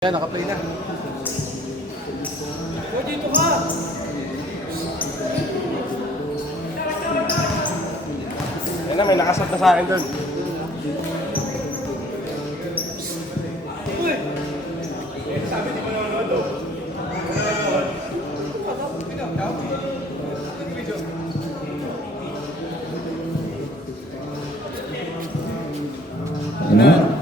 Yan, naka-play na. Uy, dito ka! Yan na, may nakasat na sa akin doon. Uy!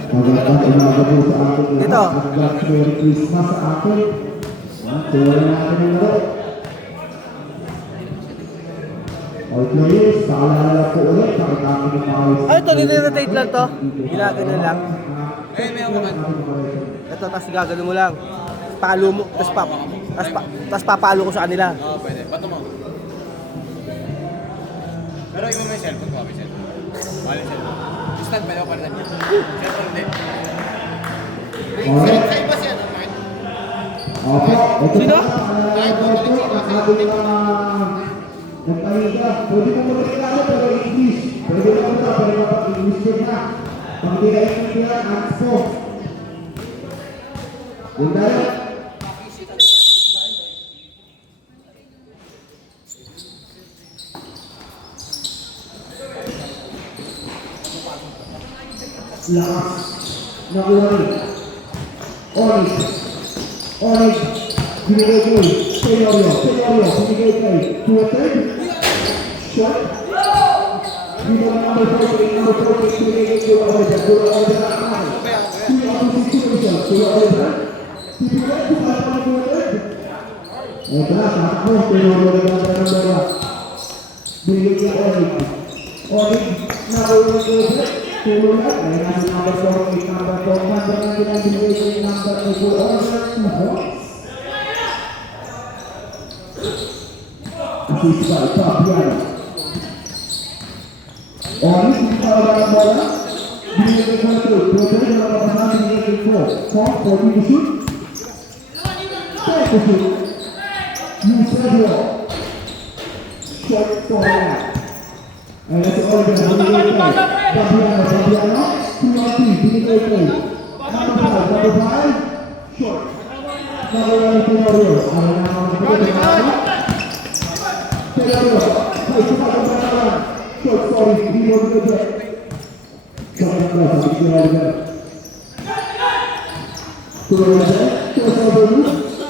Magandang umaga po sa ating lahat. Merry Christmas sa atin. Tuloy natin ang laro. Okay, paalala po ulit. Pakitami ng mga... Ay, ito, nire-rotate lang to. Ginagano lang. May awakan. Ito, tapos gagano mo lang. Palo mo, tapos papalo ko sa kanila. Oo, pwede. Bato mo. Pero iba may cellphone ko, may cellphone. Mahal yung cellphone. Instant pwede ako palitan niya. Cellphone din. Alright. Sa iba siya, no? Mark? Opo. Ito Sino? na, paalala po ito. Ang ating mga nagpahinga. Pwede mo magkakala pero English. Pwede mo ito, pero English yun na. Pag hindi ka intindihan, ask po. Yung dahil. Lakas na ulit. Orig, binigay kay Tenorio, binigay kay Tuateg, shot, binigay number 48, binigay kay Tuateg, Tuateg na kamay, situation, Tuateg, binigay ko para pa Tuateg. Ito na, takbo, Tenorio na ganda, binigay kay Orig, na ulit tulong na, ay nasa number 48, number 4, number 99, binigay kay number 2 order, 2 points. Assist by Fabiano. Oris, hindi pa wala ang bola. Binigay kay Control, Protein na makapasahan, binigay kay 4. 40 to shoot. 10 to shoot. Eusebio. Shot for that. Ay, nasa order, binigay kay Fabiano, 2-3, binigay kay number 5, short. Nagawa ni Tenorio, ay nakakapagod. Tenorio, ay sumakapagod. Short, sorry, hindi mo binigay. Sakit na, sabi ko na rin. Tuloy na siya, tuloy sa bulu,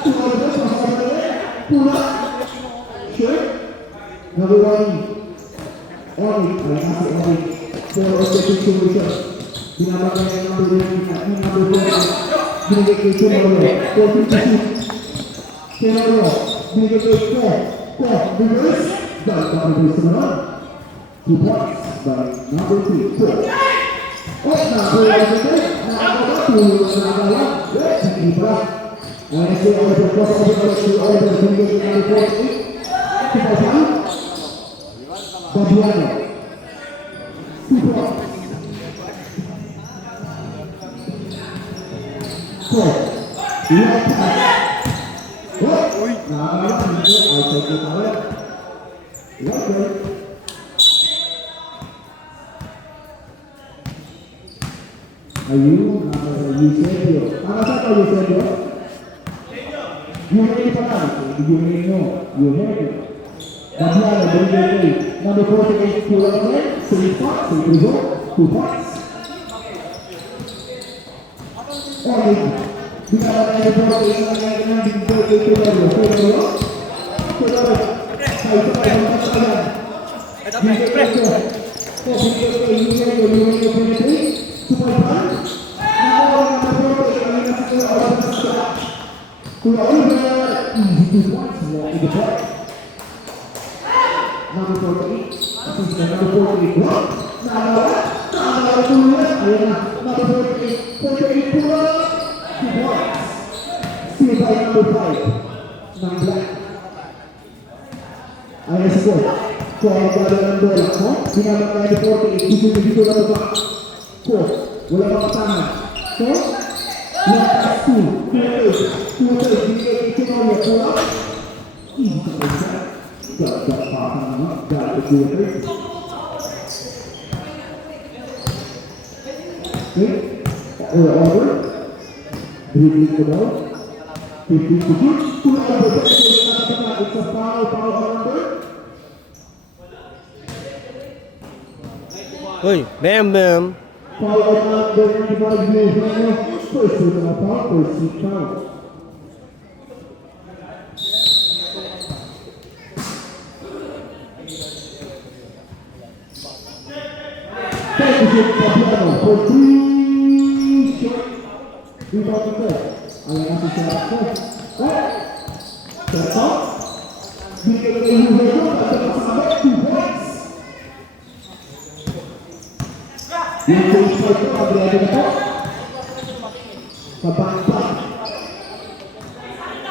tuloy na siya, pula, short. Nagawa ni Orig, ay nasa Orig. Pero objective solution. Binabagay ang number 4. Binigay kay Tenorio. 14 to shoot. Tenorio. Binigay kay 4. Reverse. Dahil reverse naman. 2 points by number 3. 4. Number 1. Nakakaba. Tulong na nakakala. Hindi pa. Ay si Oliver. Crossover si Oliver. Binigay kay number 48. 2 points. Fabiano. 2 points. 4. Left pass. Uy! Nakakalaman hindi. Outside the tower. Left right. Ayun. Eusebio. Saan ka Eusebio? Eusebio pa lang. Eusebio. Eusebio. Fabiano. Binigay kay number 48. Kulang ulit. 3 points. 3 result. 2 points. Orig, binabagay ni Bro, binabagay ni Bro, Tenorio, ay ito ay mga kasalan. Binigay kay Bro, binigay kay Eusebio, penetrate, sumalpan, nakawa na Bro, ay nasa oras na sa Kula Oliver, easy 2 points, walk in the ball. Number 48, assist na number 48, walk, nakawa tuloy, ayan na, number 48, 48 pula, 2 points. Still by number 5, ng Black. Ayan si Paul. Kuha gala ng bola. Binabang tayo ni 48, dito na ba? Paul, wala bang kasama. Left pass 2, 2-8, binigay kay Tenorio, pula. Easy to play that. Got pa naman, got the 2-8. Okay, over. Dribbling ko daw. 15 to shoot. Pull out the ball. It's a foul on number. Uy, bam bam. Foul on number 95 years old. First personal foul, first team foul. Thank you, Fabiano, for 3 shots. Rebound to third. Ayan na si Sarah first. Sarah. Bigay ko yung user ko. At kasama 2 points. Yung change point ko, pag-ready na po. Kabangpa.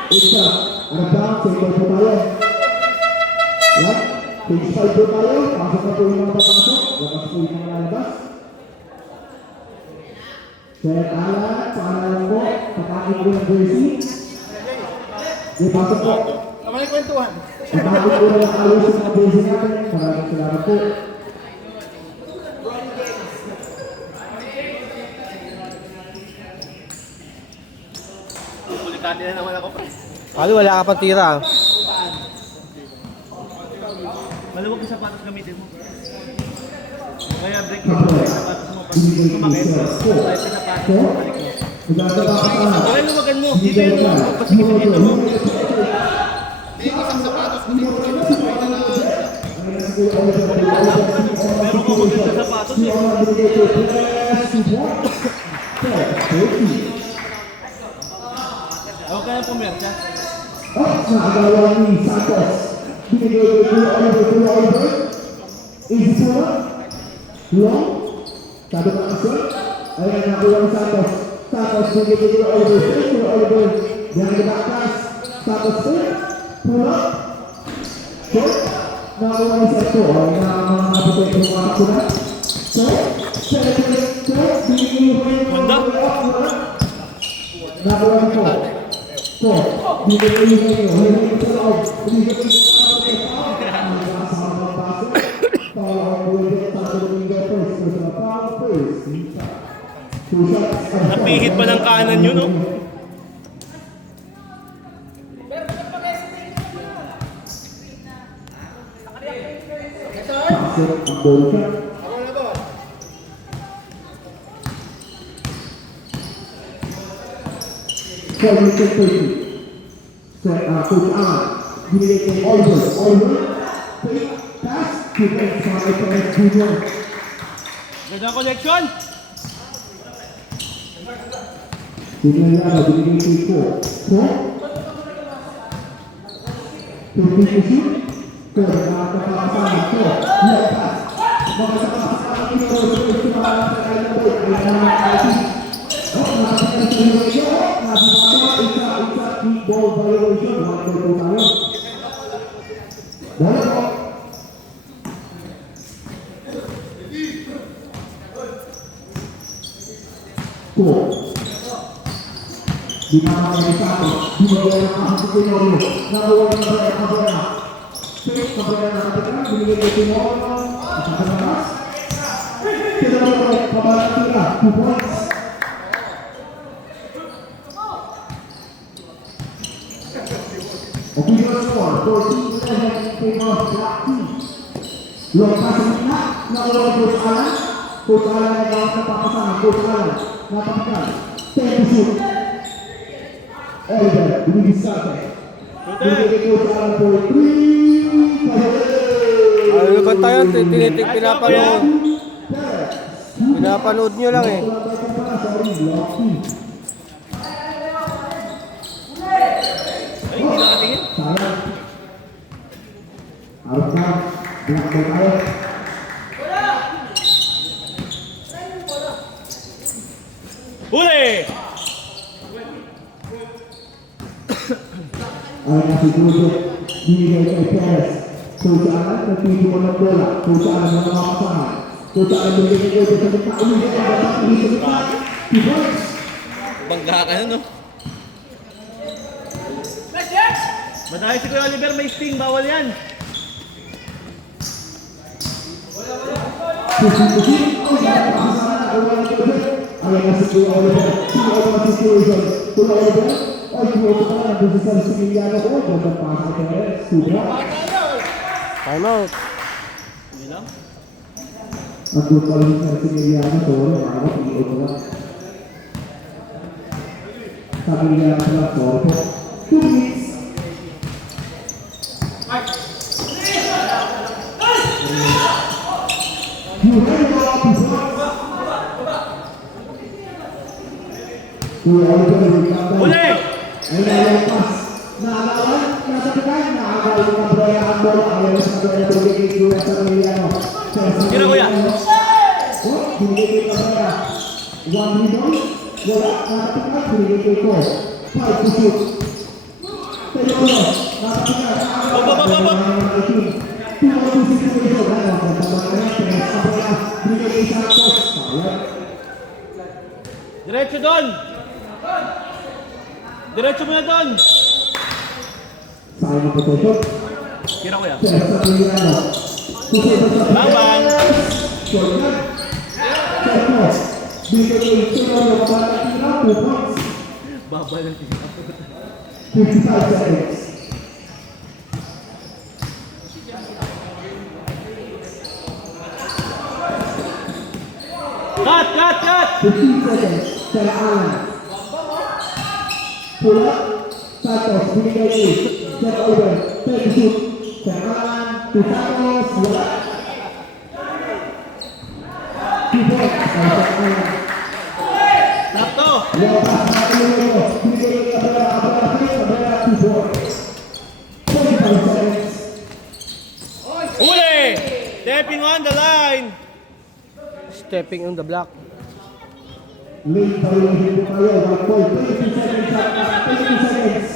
Isa. Arabang, save ball po tayo. Yan. Change point po tayo. Pasok na po yung mga papasok. Labas po yung mga lalabas. Sir Alan, paalam po. Patakin ko ng jersey. Ipasok po. Naman yung kwentuhan. Patakin ko na lang alos sa mga jersey natin. Maraming salamat po. Pulikati na naman ako, pre. Ali, wala ka pang tira. Maluwag yung sapatos gamitin mo. Kaya break mo yung sapatos mo. Pag sumakit, kahit yung sapatos mo, balik mo. Okay, luwagan mo. Dito yung mga pasigit dito mo. Pero kung maganda sa sapatos, ako kaya pumercha. Nakagawa ni Santos. Binigay ko Kuya Oliver. Easy pull-up. Long. Sabi ko ang shot. Ayan na nakuha ni Santos. Santos binigay ko Kuya Oliver. Kuya Oliver. Yan ang backpass. Santos straight. Pull-up. Shot. Nakuha ni Santos. Ayan na mga kapatid ng mga kapunan. So, celebrate. So, binigay ko Ganda. nakuha ni Paul. So, binigay ko yung ngayon. Binigay ko sa loob. Binigay ko sa Napihit pa ng kanan yun, oh. Coach Alan, binigay kay Oliver. Pass, defense sa FS Junior. Ganda connection. Binigay Alan, binigay kay Paul. Paul. Pinipin ko shoot. Paul, nakakapasama. Paul, left pass. Makakapasama ni Paul. Sumala sa kanyang boy. Ayan na mga kapatid. Nakakapasama sa kanyang boy. Isa, deep ball violation. One ball po tayo. Dahil po. Paul. Dinama ng Santos. Binigay ng mga Tinorio. Nakuha ng mga Cabrera. Pick Cabrera na kapitán. Binigay ng Tinorio. Isa ka namas. Tinorio. Kabalang tira. 2 points. Official score. 14-7 in favor of Black Team. Long pass ng ina. Nakuha ng Coach Alan. Coach Alan ay gawat na papasama. Coach Alan. Napakita. 10 to shoot. Oliver, binigay sa atin. Binigay ko sa alam po, 3. Ano ba tayo? Pinapanood. Pinapanood nyo lang eh. Ay, hindi nakatingin. Sayang. Harap na. Black ball tayo. Huli! Ay na si Grupo, binigay kay Perez. Coach Alan, nagpili mo ng bola. Coach Alan na makakasama. Coach Alan, binigay kay Grupo sa gitna. Ulit ang dapat ulit sa gitna. Pivot. Bangga ka na, no? Madahil si Kuya Oliver may sting, bawal yan. Ay na si Kuya Oliver. Sino ang mga situation? Full order. Ay, pumunta pa lang doon sa Siciliano ko. Ganda pa sa Perez. Sobra. Time out. Hindi lang. Ang good pa lang sa Siciliano ko. Nakakot, hindi ko lang. Sabi niya ang mga sorbo. 2 minutes. You have a before. Uli! Ay nalagpas. Naagawan, nasa pikay, naagawan yung kabraya ang bola. Ayaw sa kabraya bumigay ko sa Emiliano. Kira kuya. Oh, bumigay ko kabraya. 1 rebound, wala, nasa pikay, bumigay ko. 5 to shoot. Pero ko, nasa pikay, Diretso doon! Diretso mo na doon! sayang po ito. Kira kuya. Sa Emiliano. Bang bang! Short na. Check. Bigay ko yung sunod para tira 2 points. Baba lang. 55 seconds. Cut! Cut! Cut! 15 seconds. Sarah Allen. Pull up. Santos. Binigay A. Step over. Take a shoot. Sarah Allen. To Santos. Wala. 2 points. Sarah Allen. Sakto! Wala pa. Binigay A. Cabrera. 2 points. 45 seconds. Uli! Stepping on the line! Stepping on the block. Late pa rin hindi po tayo. 1 point. 22 seconds. 22 seconds.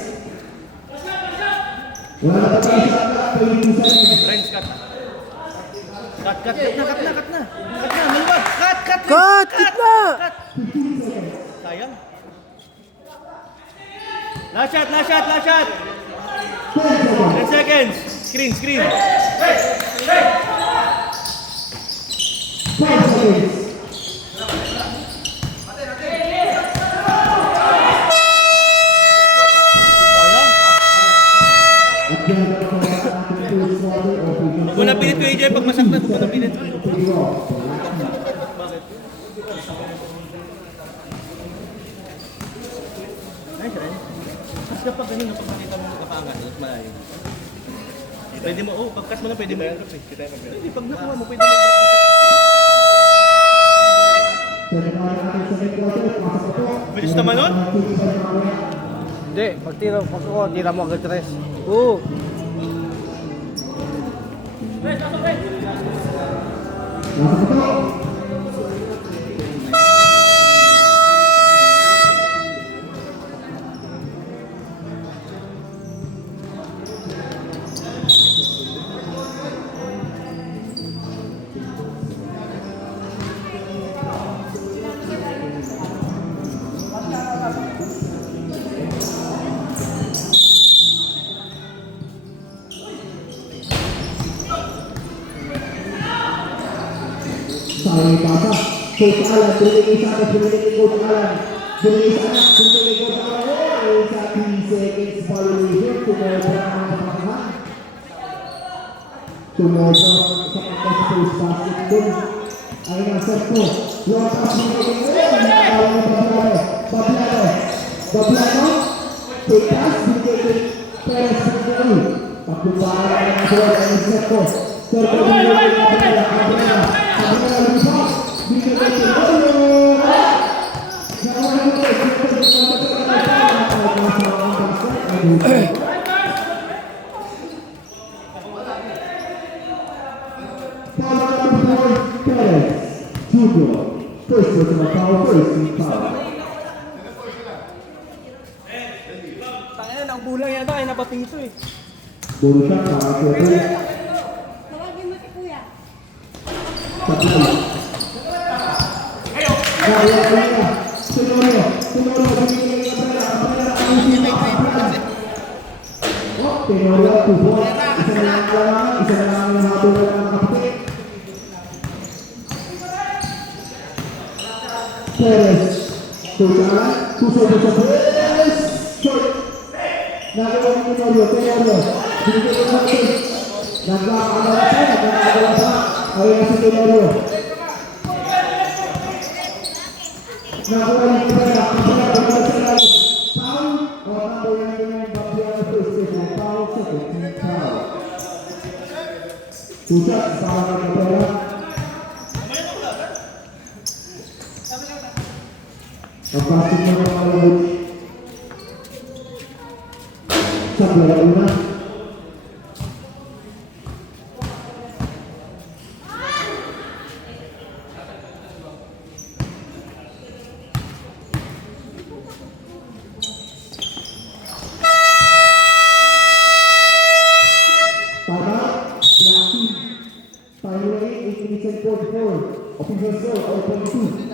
Wala pa tayo sa clock. 22 seconds. Friends, cut. Cut, cut, cut na, cut na, cut na. Cut na, maluwag. Cut, cut, Cut! Gitna! cut. Sayang. Last shot, last shot, last shot. 10 10 seconds. seconds. Screen, screen. 5 seconds. Sayang. At yan ang ating first quarter of the Huwag mo na pilit ko, AJ. Pag masaktan, huwag mo na pilit. Nice, right? Mas kapag ganun, kapag nakita mo nakapaangat, alas malayo. Pwede mo, oh, pagkas mo lang, pwede mo yung drop eh. Pwede, pag nakuha mo, pwede mo yung bilis naman nun? Hindi, pag tira mo agad tres. Oo. Sayang bata. Coach Alan, binigay sa akin, binigay Coach Alan. Binigay sa anak, binigay Coach Alan. Sa 3 seconds violation, tumobra ang kapakahan. Tumobra sa pagka-space basket dun. Ayun ang set ko. Yung pass binigay ko, nakakawa ng Bablano. Bablano. Bablano. Take pass, binigay ko. Perez, binigay ko. Pagkumpara ng mga bola, ang set ko. Sir, binigay ko yung Bablano. Bablano. Tangina, ang bulang yan tayo, nabating ito eh. Tawagin mo si Kuya. Perez, Coach Alan, susod sa Nagawa ni Tenorio. Binigay ko natin. Nagkakagawa pa. Ayun na si Tenorio. Nagawa ni Cabrera. Cabrera sa lalim. Foul. O number 99, Babiano PlayStation. Foul sa 15 foul. Two shots para kay Cabrera. Pagpasok na mga kalahot. Sa Cabrera una. Tama, Black Team. Final rate, 8 minutes and 44. Official score, 4.2.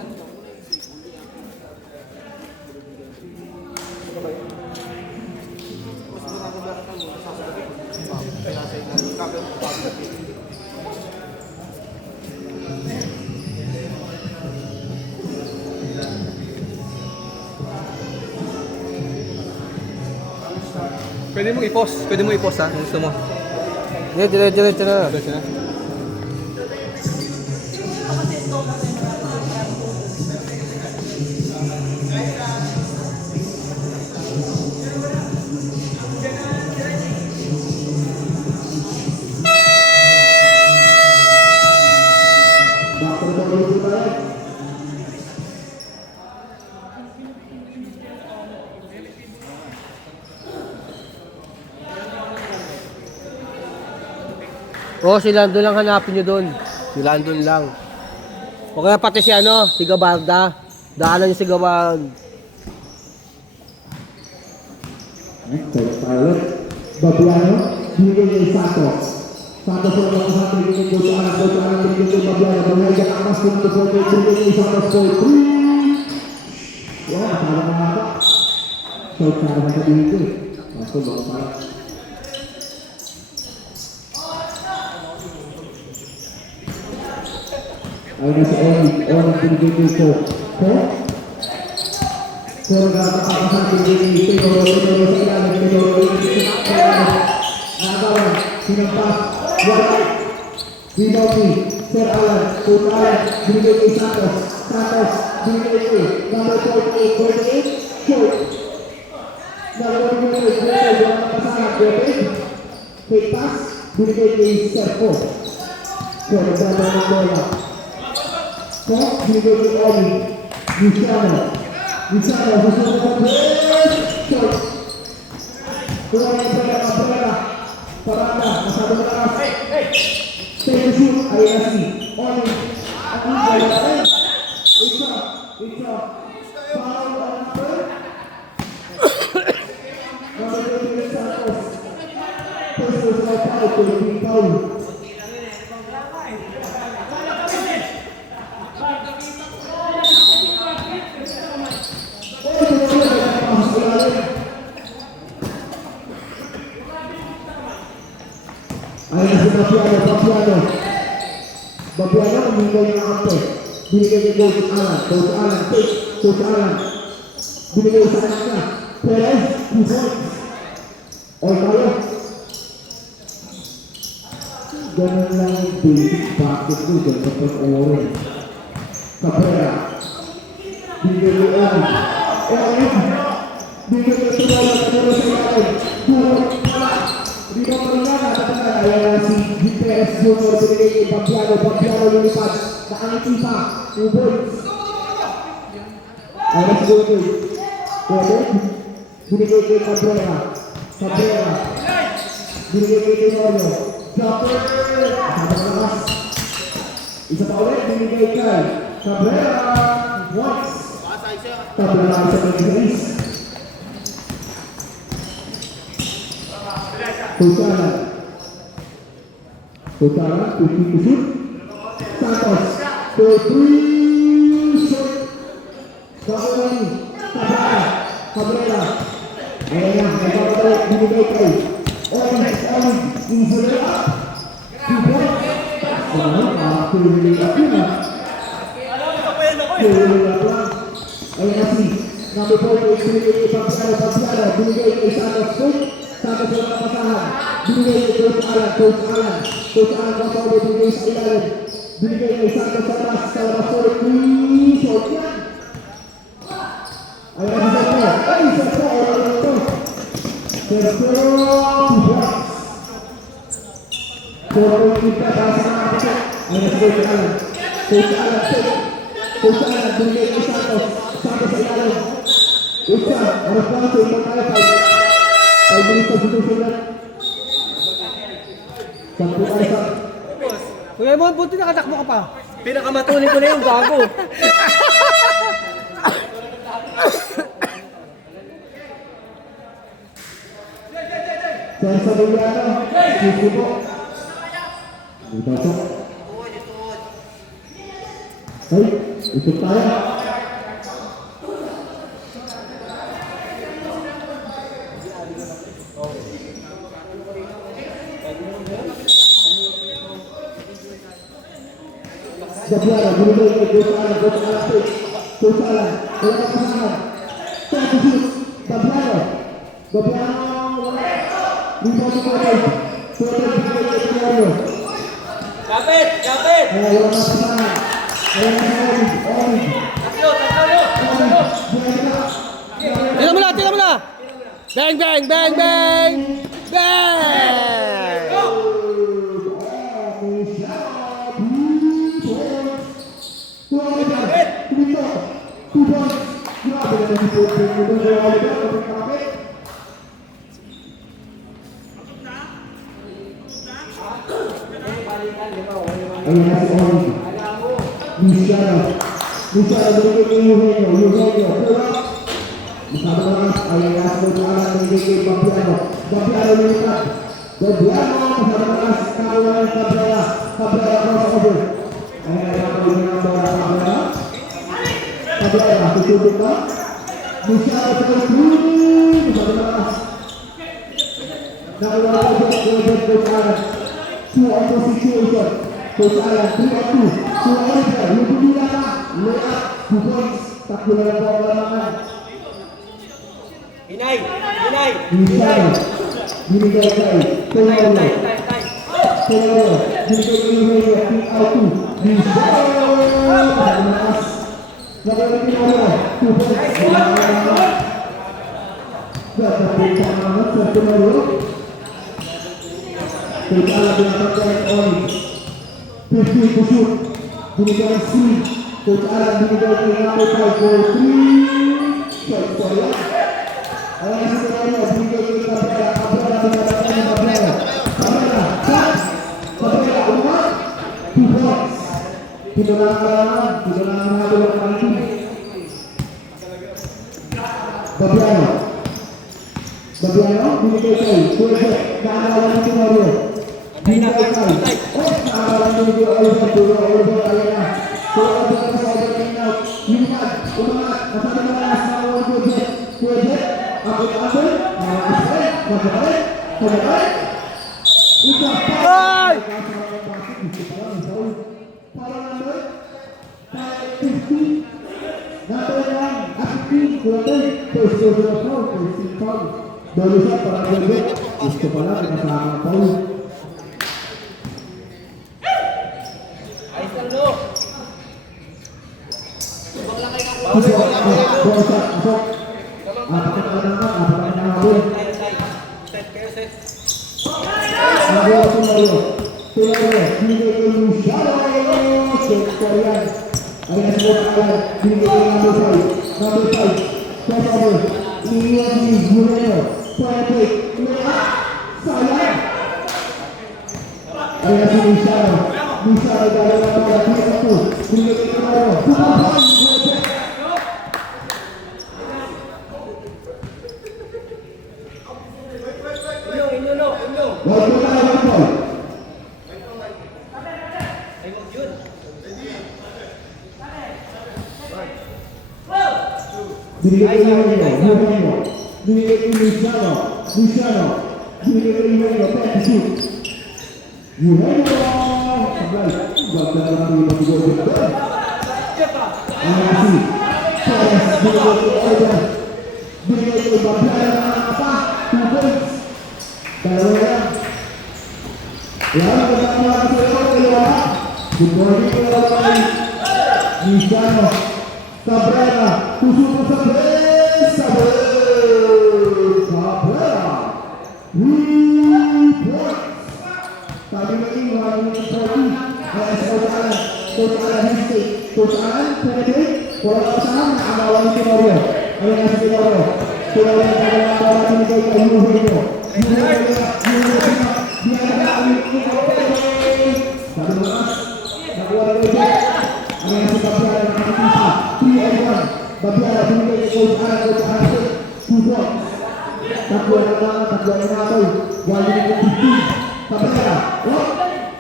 Pwede mo i-post ha, kung gusto mo. Diretso na. Back to the ball dito tayo. Si Landon lang hanapin nyo doon. Si Landon lang. O kaya pati si si Gabarda. Daanan nyo si Gabarda. Third pilot. Babiano, binigay kay Santos. Santos ang mga kasama, binigay kay Coach Alan, binigay kay Babiano. Babiano ka ang mas punto po kay binigay kay Santos for 3. Wow, masala na nga. Short sana na sabihin ko eh. Maso, baka para. Ayun na si Owen binigay kay Ko. Kung nagkakapakasabi ni Tenorio sa ilalim, Tenorio nagawa, sinampas, wala, Rinoki, Sir Alan, Coach Alan, binigay kay Santos, binigay kay number 48, short, nagawa ni Tenorio, wala pasangan, quick pass, binigay kay Serpo, so nagdala ng bola, so binigay kay Oli, Luciano, gusto ko short. Kulang yung Cabrera. Parada, masyado malakas. Take a shoot, ayun na si Oli. At Igay na rin. It's up. Foul on number 28 Santos. First personal foul, Philippine foul. Ayun na si Babiano, umingay ng ante. Binigay kay Coach Alan, binigay sa kanya. Perez, 2 points. All tayo. Ganun lang yung basic basketball dyan sa pag-orin. Cabrera, binigay kay binigay kay Tulala, pero sa ilalim. Di ba pala ayan na si Perez Jr. binigay kay Babiano lumipad, nakangiti pa, 2 points. Ayan na si Goldberg, binigay kay Cabrera, binigay kay Tenorio, Dapper, nakabalakas. Isa pa ulit, binigay kay Cabrera, once. Cabrera sa kanyang Coach Alan, 50 to shoot. Santos, for 3 shot. Cabrera. Ayan na, nagpapatalik, binigay kay Oli, easily up. 2 points. Pili up yun ah. Pili up lang. Ayan na si number 4, binigay kay Babiano, binigay kay Santos. Santos sa pasahan. Binigay kay Coach Alan. Coach Alan crossover binigay sa ilalim. Binigay kay Santos sa labas. Sa labas short. Short yan. Ayan si Sergio. Ay, Sergio. Ayan ito. Sergio. Sergio kita para sa mga kapatid. Ayan si Coach Alan. Coach Alan take. Coach Alan binigay kay Santos. Santos sa ilalim. Isa. Aras lang sa ibang tayo. 5 minutes of substitution. Sampu ay sa. Kuya mo, buti nakatakbo ka pa. Pinakamatuloy ko na yung gago. Sa Villano. Sisi po. Dipasok. Ay, ikot tayo. Gabriela, binigay kay Coach Alan take. Coach Alan, wala ka pasangan. Try to shoot. Gabriela, wala. Rebound to Cortez. Cortez binigay kay Cortez. Kapit! Kapit! Wala ka pasangan. Wala ka pasangan. Tira mo na! Bang, bang, bang, bang! Bang! Ayun na si Owen. Luciano binigay kay Eugenio. Masyado malakas. Ayun na si Coach Alan binigay kay Gabriano. Gabriano lumipat. Gabriano masyado malakas. Kakuha ng Cabrera. Cabrera crossover. Ayun na yung pagkakuha ng bola Cabrera. Cabrera, tutubig na. Luciano sa Coach Rudy. Masyado malakas. Nakuha ko Coach Alan. 2-on-2 situation. Coach Alan, 3-on-2. So, Oliver, yung pumila na. Layup, 2 points. Takbo na lang po ang lamangan. Inay! Inay! Luciano, binigay kay Tololo. Tololo, binigay kay Eugenio. 3-out-2. Luciano! Pagkakamakas. Nagawin ni Tololo. 2 points. Gagawin sa mga sa Tololo. Coach Alan binabagay on 15 to shoot. Binigay ang C. Coach Alan binigay kay number 5 for 3. Shot ko yan. Ayan si Cabrera. Binigay kay Cabrera. Cabrera binabagay ni Cabrera. Cabrera. Shot. Cabrera. Umar. 2 points. Pinanangan natin ang pantin. Gabriano. Binigay kay Kuwait. Naalawan ni Mario. Binigay kay naalawan ni Oliver. Oliver ayan na. So, Oliver sa overtime out. Lumipad. Umangat. Masabi na lang sa mga Kuwait. Akit-akit. Nakakasay. Pagkakit. Ika. Ay! Para number 50. Number 1. Akit. Kuwait. First social foul. First foul. Barusan para Kuwait. Gusto pala. Pinasama ang foul. Ayos lang, Lo! Masok. Apat na habol. Set kayo, set. Nagawa si Mario. Tularo. Binigay kay Luciano. Set ko yan. Ayan si Coach Alan. Binigay kay number 5. Number 5. Crossover. Iyan si Eugenio. Penetrate. Layup. Sayang. Ayan si Luciano. Luciano dalawa na bola. Binigay kay Mario. Tumapan. Inyo, Lo! Inyo! Wag mo tayo ng ball. Ay, wag yun. Binigay kay Eugenio. Binigay kay Luciano. Binigay kay Eugenio. Pwede shoot. Eugenio. Sablay. Wag na lang yung mag-goal dito. Ayan si Torres. Binigay kay Oliver. Binigay kay Babiala na pa. 2 points. Yan, magandang mga kasalaman, dalawa. Good morning po naman kay Misiano Cabrera. Puso po sa press. Cabrera. 3 points. Sabi ng team, 140. Ay, Coach Alan. Coach Alan, hesitate. Coach Alan, penetrate. Wala ka sa akin, nakagawa ni Tenorio. Ayun nga si Tenorio. Tenorio na kagawa para sinigay kay Eugenio. Sabi ng mas, nakuha na kayo. Ayun nga si Babiara na nakatisa. 3-1. Babiara, sinigay kay Coach Alan. Coach Alan, 2 points. Takbo na lang, takbo na natin. Wali na kong 15. Babiara,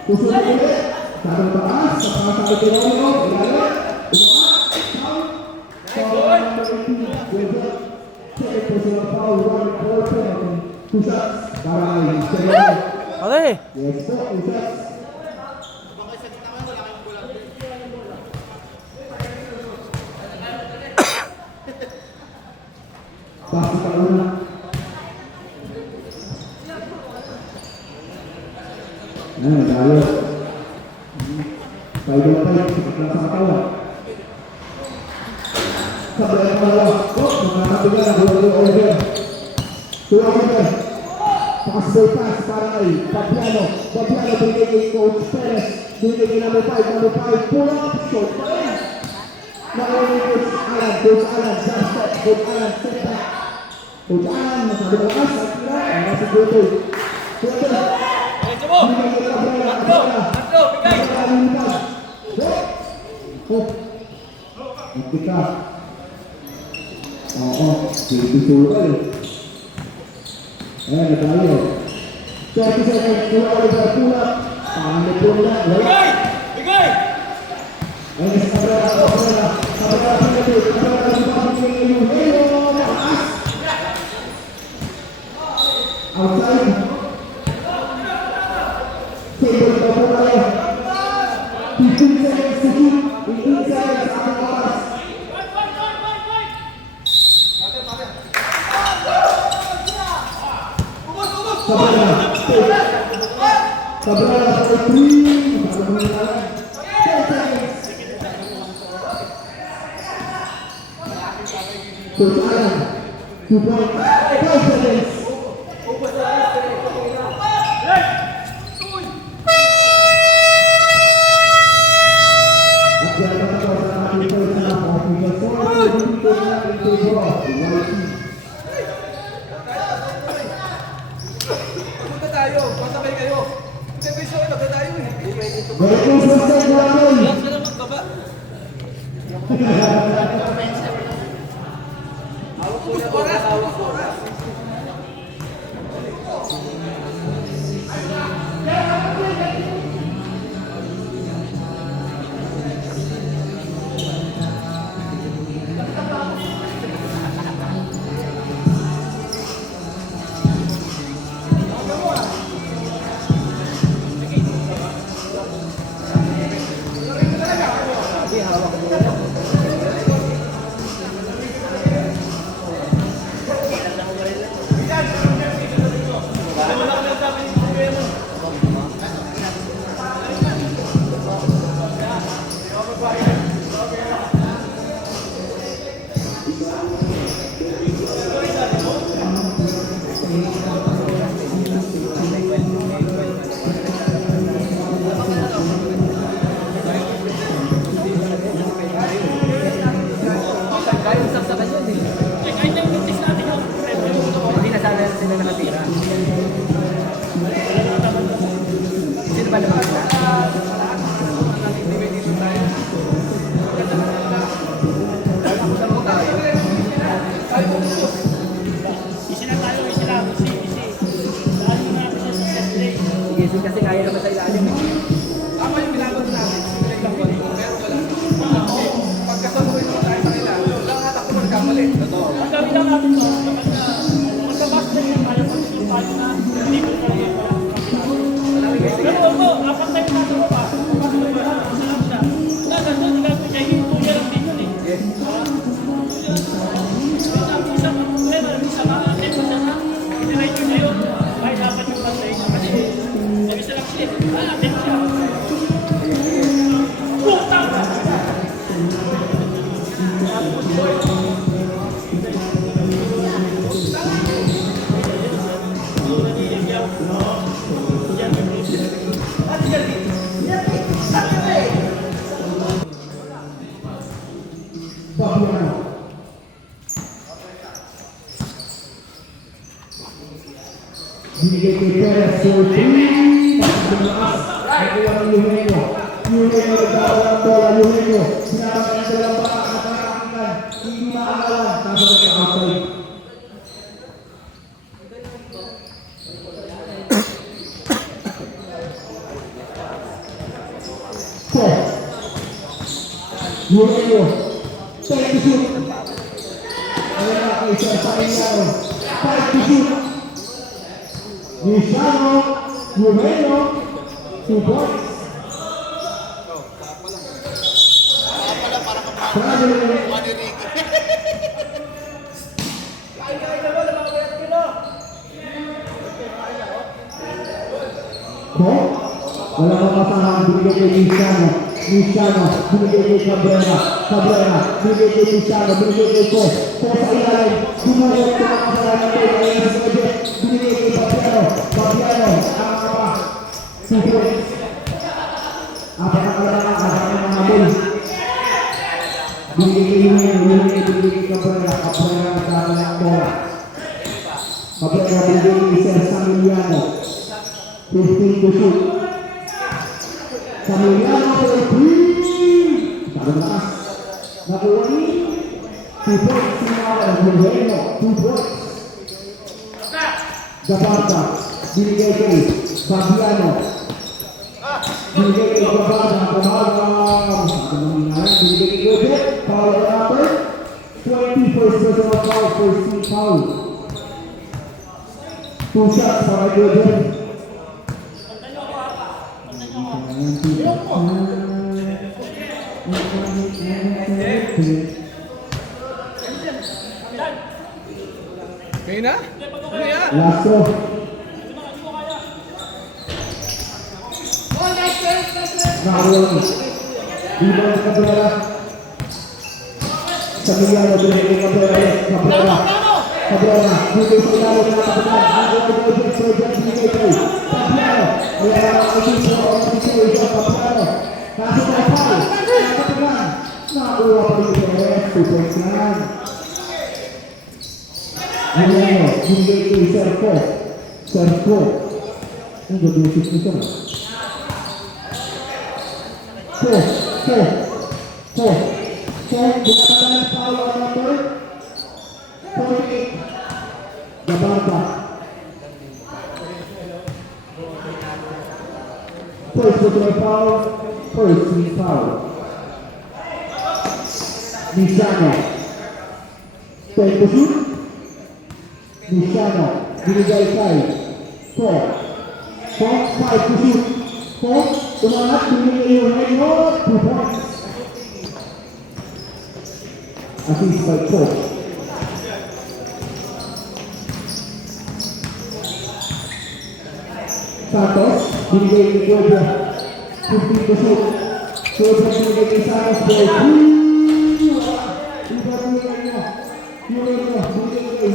tusunod ulit. Sabi ng taas, sa kay Tenorio. Ilalim. Second personal foul, 1-4 penalty. 2 shots para kay Tenorio. Okay. Yes po, 2 shots. Pasti pa una. Tayo. Tayo na tayo, sa katawan. Sabay ang malawa. Nakakabigan na, huwag over. Tuwa over. Pakasabay pass para kay Fabiano. Fabiano, binigay kay Coach Perez. Binigay kay number 5. Pull up, shot pa rin. Nakuha ni Coach Alan. Coach Alan, jump stop. Coach Alan, step back. Coach Alan, masabi na kas. At tira, ang nasa Gotoy. Gotoy. Binigay kay Cabrera. Ketika disuruh ada tayo 30 seconds keluar dari pulang tangan pulang bigay ini Cabrera outside table bola 15 seconds to shoot 15 seconds akan lepas. Cabrera pakai 3, para menang. 10 seconds. Coach Alan, 2 points, 5 seconds. Baru selesai gol. Kasi kaya naman sa ilalim. Tama yung ginagawa natin. Pagkasaluhin mo tayo sa kanila, lang atak ko magkamali. Ang dami lang natin to, magkabas na yung kaya pag-ipalo na hindi ko kaya pero ako, apat tayo natin mo pa. Masarap siya. Naganda, hindi ka kaya hinto niya lang din yun eh. Isang problema, isang mga tempo siya na, itiray nyo na yun. Kahit dapat yung pantay. Kasi, isa lang siya. Fabiano. Binigay kay Perez for 3. Pagkakalakas. Nakuha ng Eugenio. Eugenio nagkaroon ng bola. Eugenio. Sinabang ng dalawang baka. Nakakakilan. Hindi maakalan. Kaso nagka-outside. Four. Eugenio. Take to shoot. Ayan na kay Sir Pangiliano. 5 to shoot. Luciano, Eugenio, 2 points. Traveling. Ko, wala kang masahan, binigay kay Luciano. Luciano, binigay kay Cabrera. Cabrera, binigay kay Luciano, binigay kay Ko. Ko sa ilalim, gumulot ko ang kasalanan kay Reyes Rodriguez. Binigay kay Fabiano. Fabiano, ang mga 2 points. Apat ang kalaman, apat ang mga habol. Binigay kay Eugenio, binigay kay Cabrera. Cabrera, nagkakaroon ng bola. Cabrera, binigay kay Sir Samiliano. 15 to shoot. Samiliano for 3. Sabi na kas. Nakuha ni 2 points. Sinawal. Eugenio, 2 points. Gabarda. Binigay kay Fabiano. Binigay kay Gabarda. Gabarda. Binigay kay Gobe. Foul number 20. First personal foul. First team foul. 2 shots para Gobe. Kayo na? Ano yan? Lasso. Nakaroon. Ibang Cabrera. Samiliano, binigay kay Cabrera. Cabrera. Cabrera. Binigay sa ilalim ng kapitan. Binigay kay Fabiano. Kaya lang ang isip ko ang isip ko Fabiano. Kaso na foul. Kapitan. Nakakuha pa rin Perez. 2 points lang. Eugenio, binigay kay Serco. Serco. Ang gabusik nito na. Ko. Bumatagal ng foul on number 48. Gabarda. First personal foul. First team foul. Luciano. 10 to shoot. Luciano. Binigay kay Ko. 5 to shoot. Ko. Tumangat. Binigay kay Eugenio. 2 points. Assist by Ko. Santos. Binigay kay Gobe. 15 to shoot. Gobe binigay kay Santos. Boy. Eugenio. Binigay kay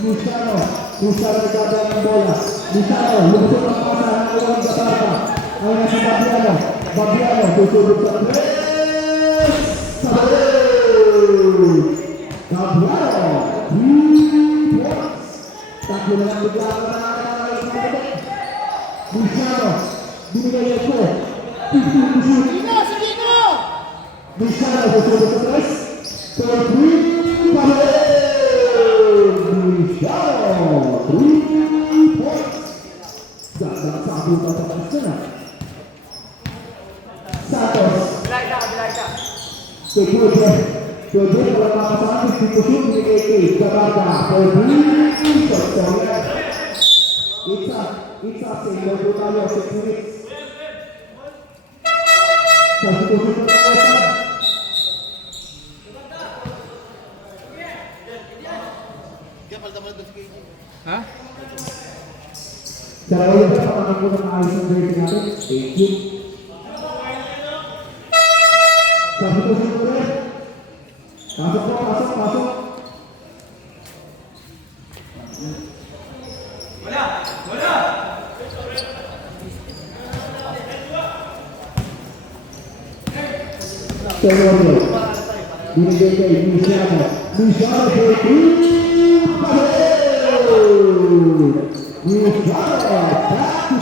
Luciano. Luciano nagkakaroon ng bola. Luciano. Lumusot ang pasa. Nakakuha ng Gabarda. Ang nasa Fabiano. Fabiano. Susubok sa press. Fabiano. 3 points. Takbo na lang bigla ka na Luciano. Binigay kay Ko. 15 to shoot. Luciano. Susubok sa press. 3 Fabiano. Luciano, 3 points. Gandang sabutan sa pagkana. Santos. Kay Gobe. Gobe, wala makasama. 15 to shoot. Binigay kay Gabarda. For 3 shots. It's a same logo tayo. 6 minutes. Sa 15 to shoot na natin. Ha? Cara ulit na pakakako ng ayos ng jersey natin. Thank you. Sabi ko sa ulit. Pasok po, pasok. Wala. Teodoro. Binigay kay Luciano. Luciano for 3. Luciano, back-to-back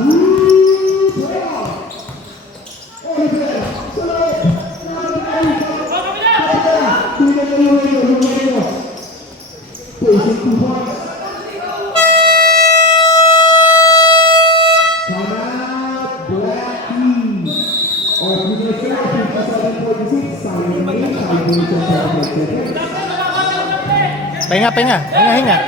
3 points. Oliver, Saleh, Facing 2 points. Kanak Blackie of University of 7.6 sayang ini Pahinga. Hinga.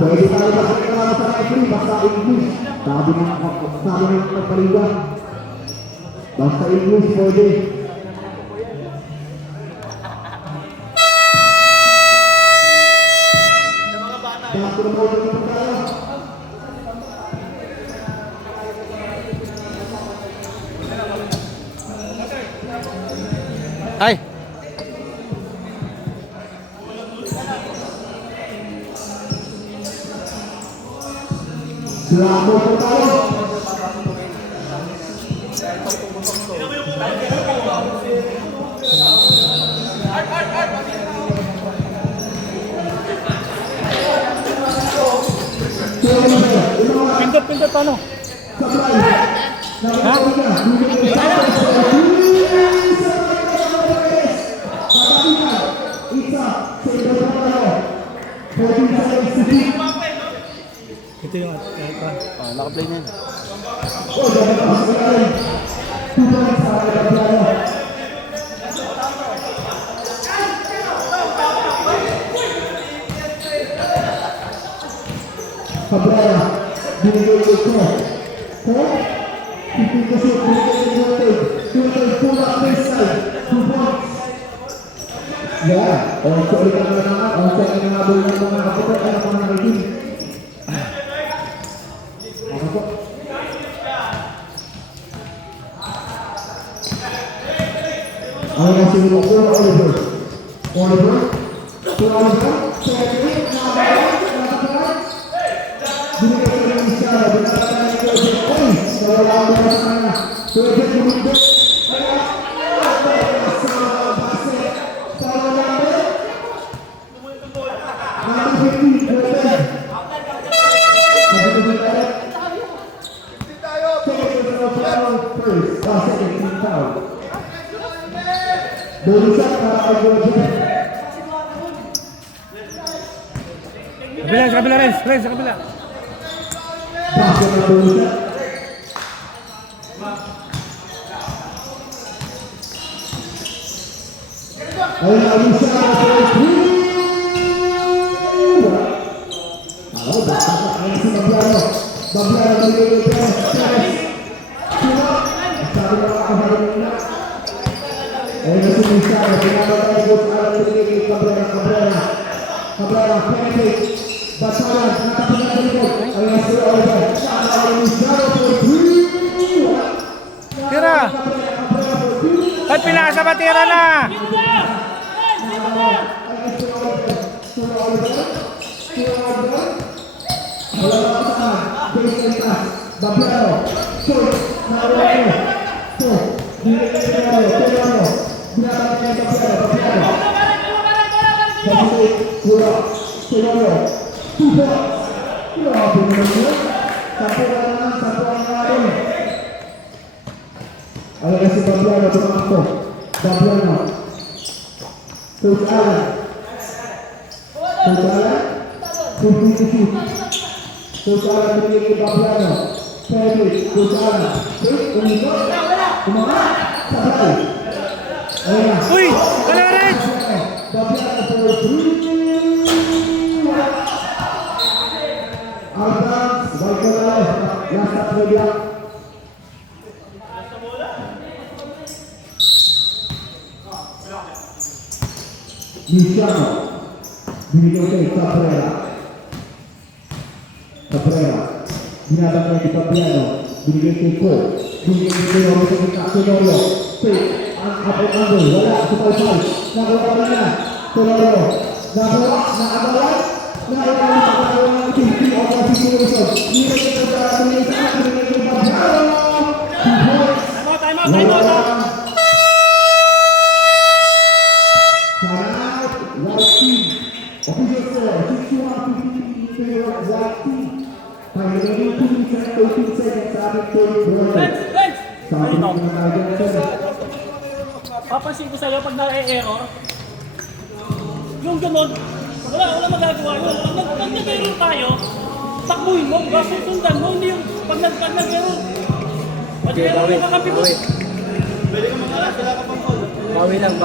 Pwede tayo makakilala sa referee basta English. Sabi ng pagpaliwan. Basta English pwede. Bago na muna naman tayo. Ay! Selamat po tayo. Pindot ano? Ito yung Naka-play na yun. Cabrera, binigay ko. Pipin ko siya, binigay ko. Pull up this side. 2 points. Yeah. So ulit ang naman. Ang sa inyo nga doon ng mga kapatid. Ano pa na natin? Ano po? Ano na sinulong ko? Oliver. Binigay ko ng isa, binigay ko ng isa. Oy! Nawala ako na sa kanya. Pwede kumindot. Bolisak para kay Kabila, Renz, sa kabila. Basket na Bolisak. Ayun na Alisa for 3. Basta ayun si Babiano. Babiano binigay ko Perez. Sabi na makakabarin na. Ayun na si Luciano. Pinapatay ko sa alam binigay kay Cabrera. Cabrera, penetrate. Batalan, natapunan sa likod. Ayun na si Oliver. Luciano for 3. Tira! At pinasa ba tira na? Babiano, shoot, Naruto, Uy! Wala rin! Luciano, binigay kay Cabrera. Cabrera, binabang kay Fabiano, binigay kay Cole. Bigyan dito yung sa kita. Tenorio. Fake. Ang upper angle. Wala. Supal-pal. Nakuha pa rin na. Tenorio. Nakuha. Naagawan. Naagawan. Naagawan ng team. O ang situation. Dito ito sa ating isa. Dito ito sa Bagyaro. 2 points. Time out. Timeout, right team. Official score, 61-50 in favor of right team. Time remaining 2 minutes and 18 seconds sa ating third quarter. Sa ating mga Johnson. Papansin ko sa'yo pag na-error, yung ganun, wala magagawa yun. Pag nag-error tayo, takbuhin mo, sundan mo, hindi yung pag nag-error. Pag nag-error yung kakampi mo. Pwede ka mga sila ka pang call. Bawi lang.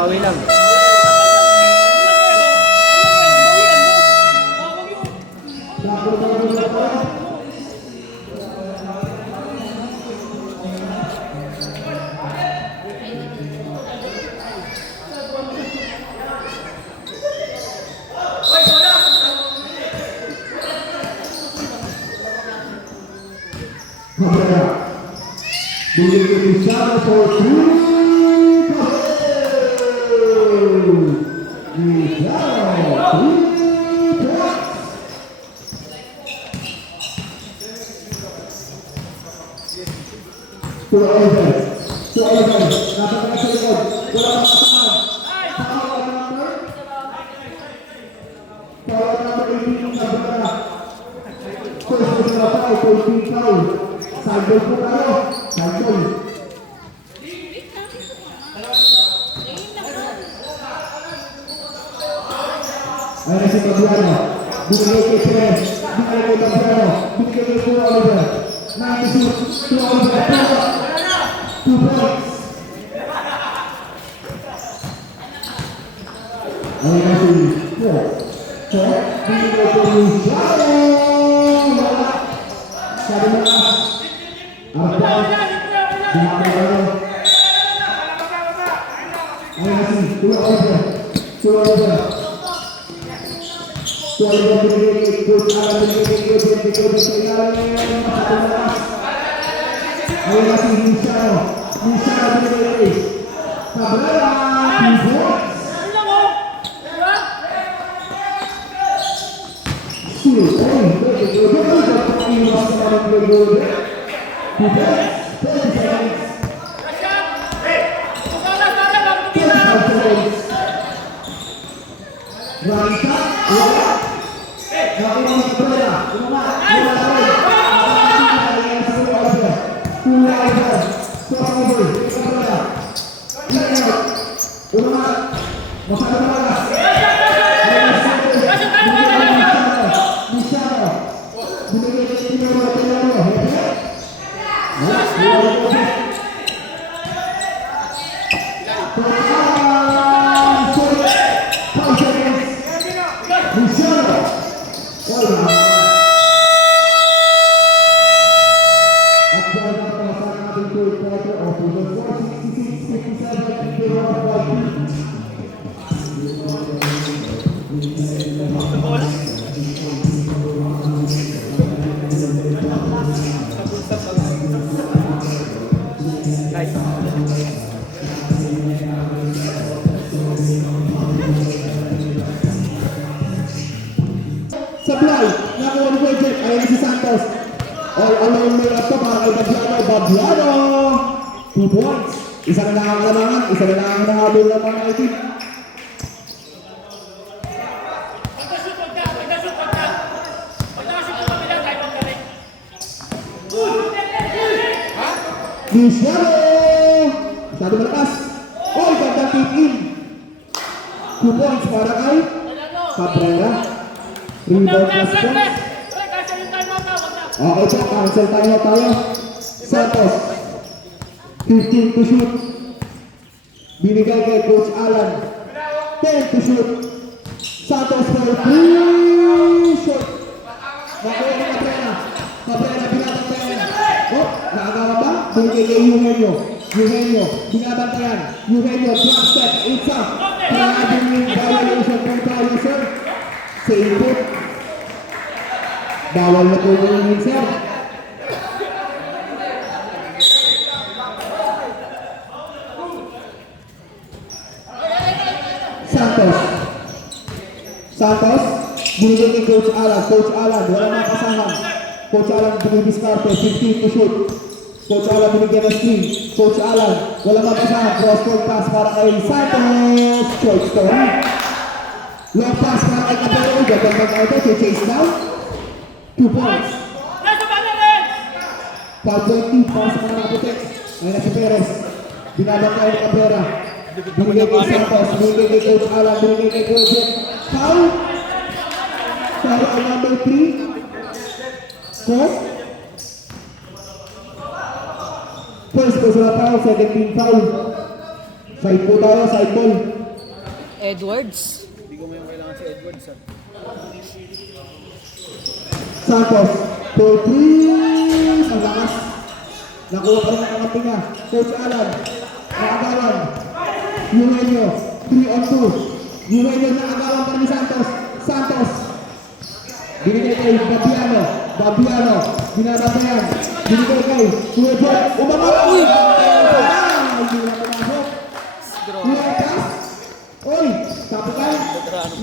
Cabrera. Bigyan ko yung shot for 2. Cabrera. 3 points. To Oliver. Napagay sa likod. Wala pa kasaman. Power number 18 ng Cabrera. First personal foul, 14 foul. Sideball po tayo. Sideball. Ayan na si Fabiano. Binigay kay Perez. Binigay kay Fabiano. Binigay kay Kuya Oliver. 96 to Oliver. 2 points. Ayan na si Kuya. Binigay kay Luciano. Wala. Sabi mo na. Arpa. Binigay kayo. Ayan na si Kuya Oliver. Kuya Oliver. Kuya binigay kay Coach Alan. Binigay kay Coach sa ilalim. Ayan na si Luciano. Luciano binigay kay Cabrera. 2 points. Steal. Iwas sa mga goal. 2 points. 30 seconds. 25 seconds. Running shot. Wala. Nakuha ng Cabrera. Umama. Kuya Oliver. Crossover. Cabrera. In and out. Umama. Masyado malakas. Luciano. Binigay kay Tenorio. Hepe. Luciano. At dahil nakapasa ang ating third quarter of the 466-57 in favor of White. Sablay, nakuha ni Project, ayun si Santos. All alone may up to para kay Bagyaro. 2 points. Isa na lang ang kailangan, isa na lang ang nahabol ng mga team. Luciano! Masyado malakas. Oh, gandang kick in. 2 points para kay Cabrera. Rebound plus points. Okay po, cancel tayo tayo. Santos. 15 to shoot. Binigay kay Coach Alan. 10 to shoot. Santos for 3 shot. Nakuha ni Cabrera. Cabrera binabantayan. Oh, nakagawa ba? Binigay kay Eugenio. Binabantayan. Eugenio, drop step, isa. Parang yung violation ng tayo, sir. Sa input. Bawal na po ngayon, sir. Santos, binigay kay Coach Alan. Coach Alan, wala mga kasahan. Coach Alan binigay diskarte, 15 to shoot. Coach Alan binigay ng screen. Coach Alan, wala mga kasahan. Cross-court pass para kay Santos. Short stone. Long pass para kay Cabero. Gagandang na ito. Chase down. 2 points. 5-20 para sa mga Apotex. Ngayon na si Perez. Binabantay ni Cabrera. Binigay kay Santos. Binigay kay Coach Alan. Binigay kay Coach Jeff. Foul. Foul ang number 3. Foul. First personal foul. Second team foul. Side po tayo. Side ball. Edwards. Santos. For 3. Ang lakas. Nakuha pa rin ang kampi niya. Coach Alan. Naagawan. Eugenio. 3-on-2. Eugenio naagawan pa ni Santos. Santos. Binigay kay Babiano. Babiano. Binabantayan. Binigay kay Kuya Jeff. Umangat. Uy! Hindi na pumasok. Luwakas. Uy! Tapukan.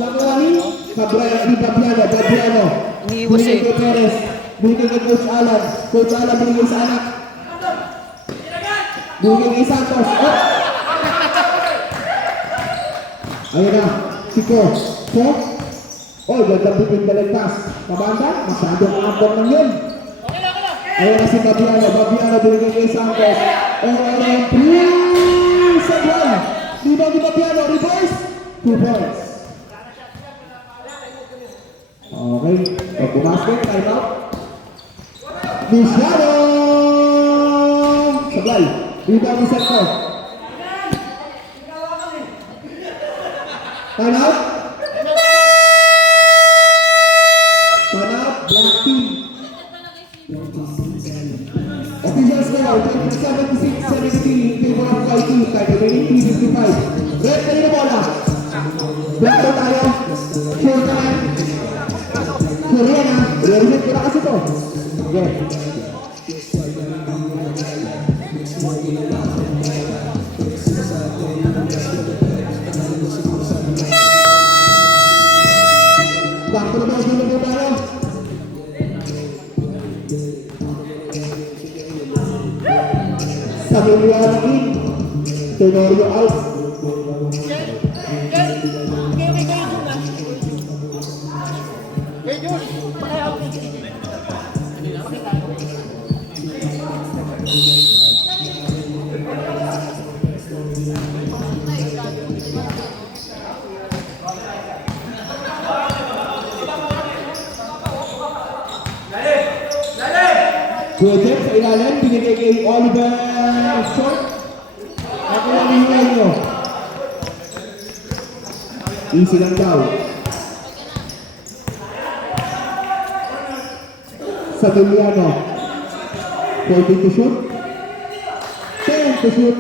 Nakuha ni Babiano. Babiano. Iniiwas Binigay eh. kay Perez. Binigay kay Coach Alan. Coach Alan binigay sa anak. Binigay kay Santos. Oh! Ayun na. Si Coach. Coach. Oh, gagamitin baligtas. Pabanda. Masyadong ambong lang yun. Ayun na si Babiano. Babiano binigay kay Santos. Oh, ayun. Please! Sablay. Di Babiano. Reverse. 2 points. Okay. Pag bumasket, time out. Luciano! Sablay. Rebound ni Santo. Time out. Time out. Black team. Official score, 76-17 in favor of White team. Time remaining 3:55. Red tayo na bola. Black daw tayo. Sure time. Korea na. Realize ko na kasi to. Okay. Back to the ball, dito po tayo. Samiliano in. Tenorio out. Project sa ilalim, binigay kay Oliver Short. Nakuha ni Eugenio. Easy lang daw. Sa Duliano. 14 to shoot. 10 to shoot.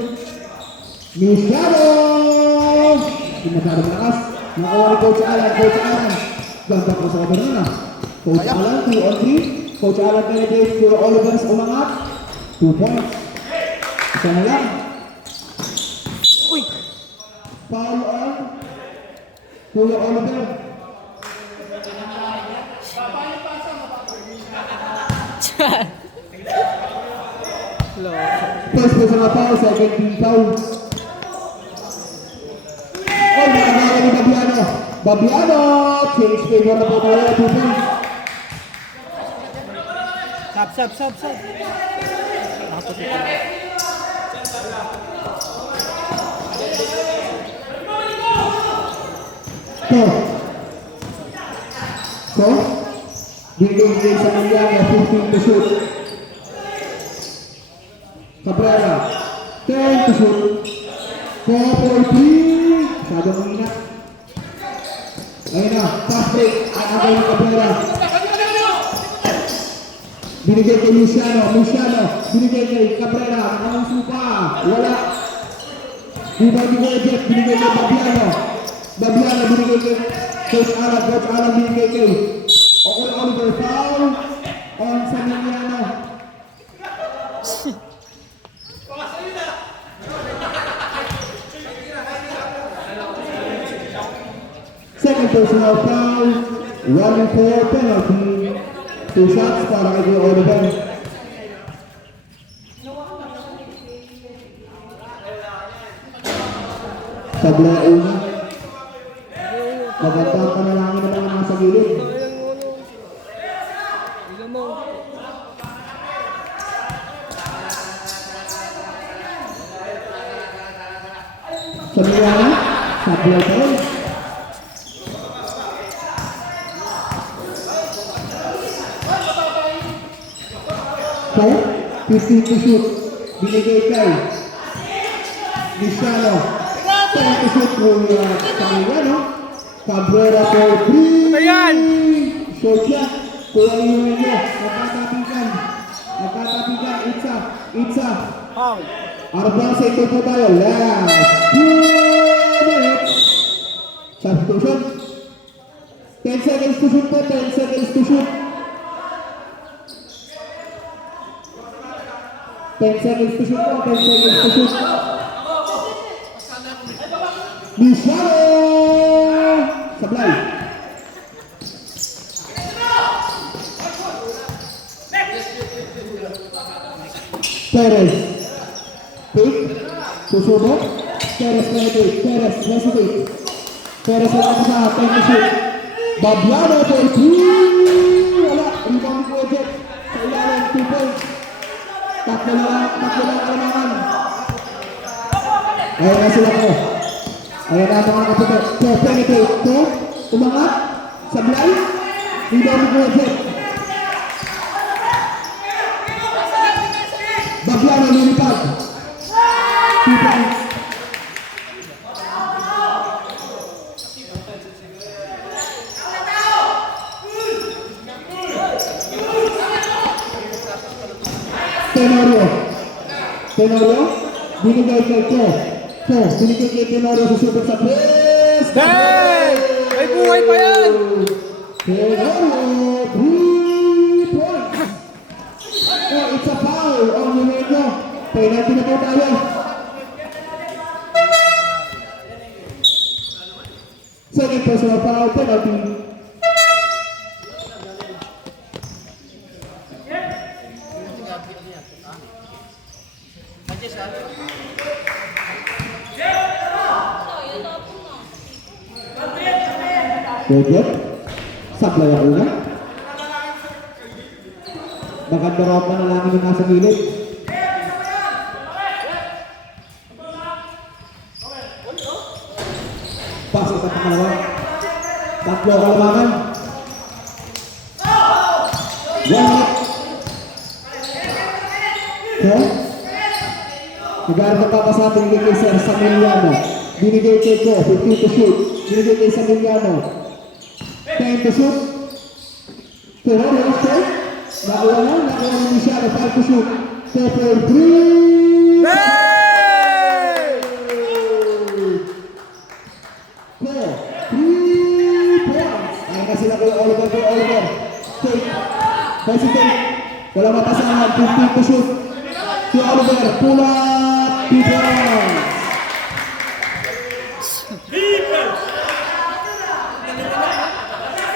Luciano! Hindi masyadong malakas. Nakuha ni Coach Alan. Coach Alan. Ganda ko sa cover na. Coach Alan, 2-on-3. Coach Alan penetrates to Oliver's umangat. 2 points. Isa na lang. Uy! Foul on Kuya Oliver. Hello. First personal foul, second team foul. Oh, nakagawa ni Babiano. Babiano! Change favor na po tayo. 2 points. Sab. Nakaputi ko. So, binigay sa Mariana, 15 to shoot. Cabrera, 10 to shoot. 4 for 3. Masyadong mahina. Ayun na, fast break. Ang agay ni Cabrera. Binigay kay Luciano. Binigay kay Cabrera. Ang supa. Wala. Binigay kay Jeff. Binigay kay Babiano. Binigay kay Coach Alan. Coach Alan binigay kay Oliver. Foul on Samiliano. Second personal foul. 1-4 penalty. 2 shots para kay Kuya Oliver. Tabla una. Magandang panalangin na mga nasa gilid. Sa Milano, tabla pa rin. Kaya, 15 to shoot. Binigay kay Lisiano. 10 to shoot Kuya Camillano. Cabrera for 3. Ayan! Short shot. Kuya Yumelio. Magkatapikan. Itza. Foul. Arbang second po tayo. Last 2 minutes. Substitution. 10 seconds to shoot po. 10 seconds to shoot. 10 seconds to shoot po. 10 seconds to shoot. Lisiano! Sablay. Perez. Pick. Susubo. Perez meditate. Perez hesitate. Perez ang nakasa. 10 to shoot. Babiano for 3. Wala. Rebound ko Jet. Sa ilalim. 2 points. Tatlo lang kailangan. Ayan na sila ko. Ayan na mga kapatid. So, penetrate. So, umangat. Sablay. Rebound ko Jet. Babiano lilipad. 2 points. Tenorio, binigay kay Ko. Binigay kay Tenorio, susubok sa press. Hey! May buhay pa yan! Tenorio, 3 points. Oh, it's a foul on Nuevo. Penalty na po tayo. Second personal foul, penalty. Budget, sablay ang una. Maganda raw pa na lang yung nasa gilid. Pasok sa pangalawa. Tatlo kalamangan. 1 minute. Okay? Nagkaroon na papasa binigay kay Sir Samiliano. Binigay kay Ko, 15 to shoot. Binigay kay Samiliano. 10 to shoot. Pero last time, nakuha ni Luciano, 5 to shoot. 4 for 3. Hey! 3 points. Ayun na sila kay Oliver. Take. Hesitate. Wala mapasahan. 15 to shoot. Si Oliver. Pull up. 2 points.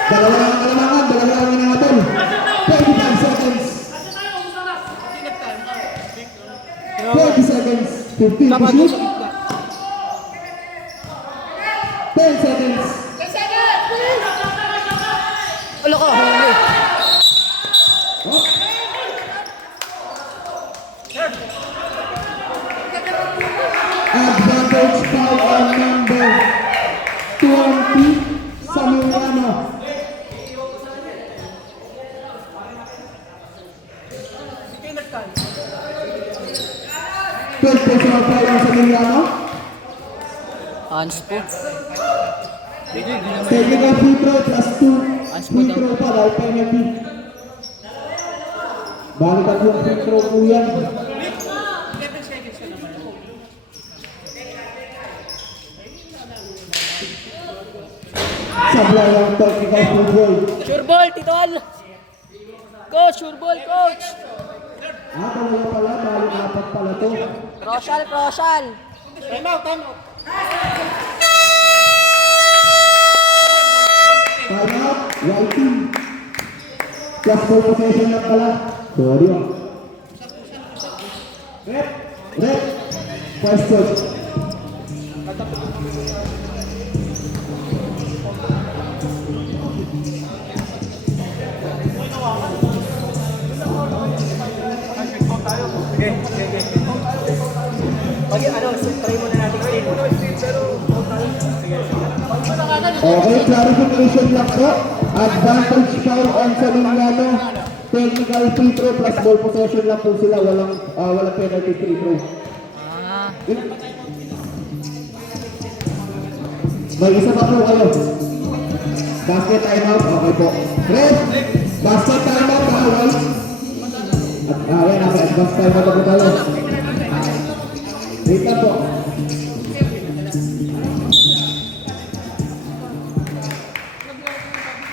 Dalawang kalamangan. Dalawang inahatol. 25 seconds. 20 seconds. 15 to shoot. 10 seconds. Wala ka! Advantage foul on number 20, Samiliano. Third personal foul on Samiliano. Hans po. Technical free throw plus 2 free throw pa daw penalty. Balikan yung free throw po yan. Sablay ang technical free throw. Sure ball, Titol! Coach, sure ball, coach! Dalawa pala, balik apat pala to. Roshal! Time out! Timeout. White team. Plus 4 possession lang pala. Sorry ah. Rep. First coach. Okay, clarification lang po. Advantage foul on Saliniano. Technical free throw plus ball possession lang po sila. Walang penalty free throw. May isa pa po kayo. Basket timeout. Okay po. Red. Basket timeout. Bawal. At yan, advance timeout na po tayo. Wait lang po.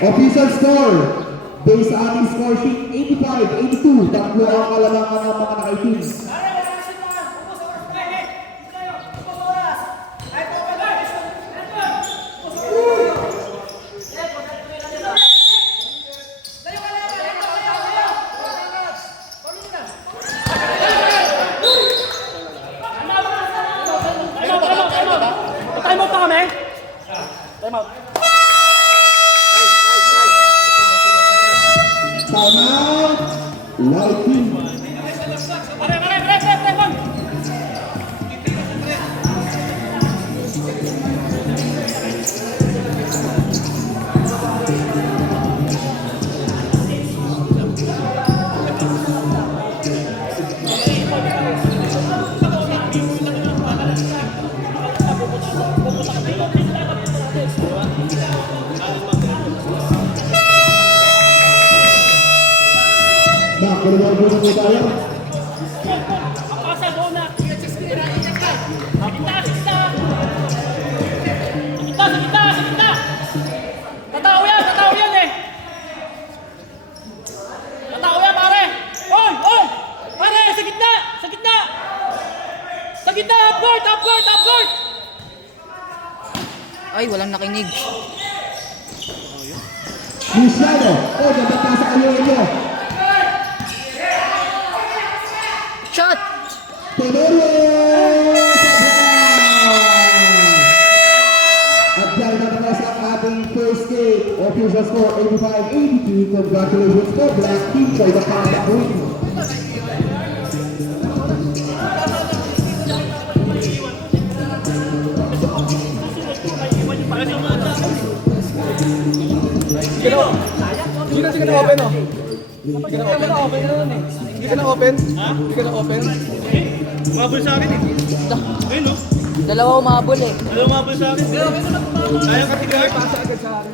Official score. Based sa ating score sheet, 85-82. Tatlo ang kalamangan ng mga nakaitim. Time out pa kami? Time out. Timeout. Light team. Kulungan po po tayo. Tatao yan eh. Tatao yan pare. Oy! Pare, sa gitna! Sa gitna, upward! Ay, walang nakinig. Luciano. Oh, dapat nasa kaluhin nyo. Shot! Tenero! At dahil natapos ang ating first game, official score 85-82. Congratulations to Black Team for the comeback win. Hindi ka na-open, oh. Hindi ka na-open? Ha? Hindi ka na-open? Mabul sa akin eh. Ayun no? Dalawa umabol eh. Ayaw mabul sa akin. Ayaw katigar. Pasa agad sa akin.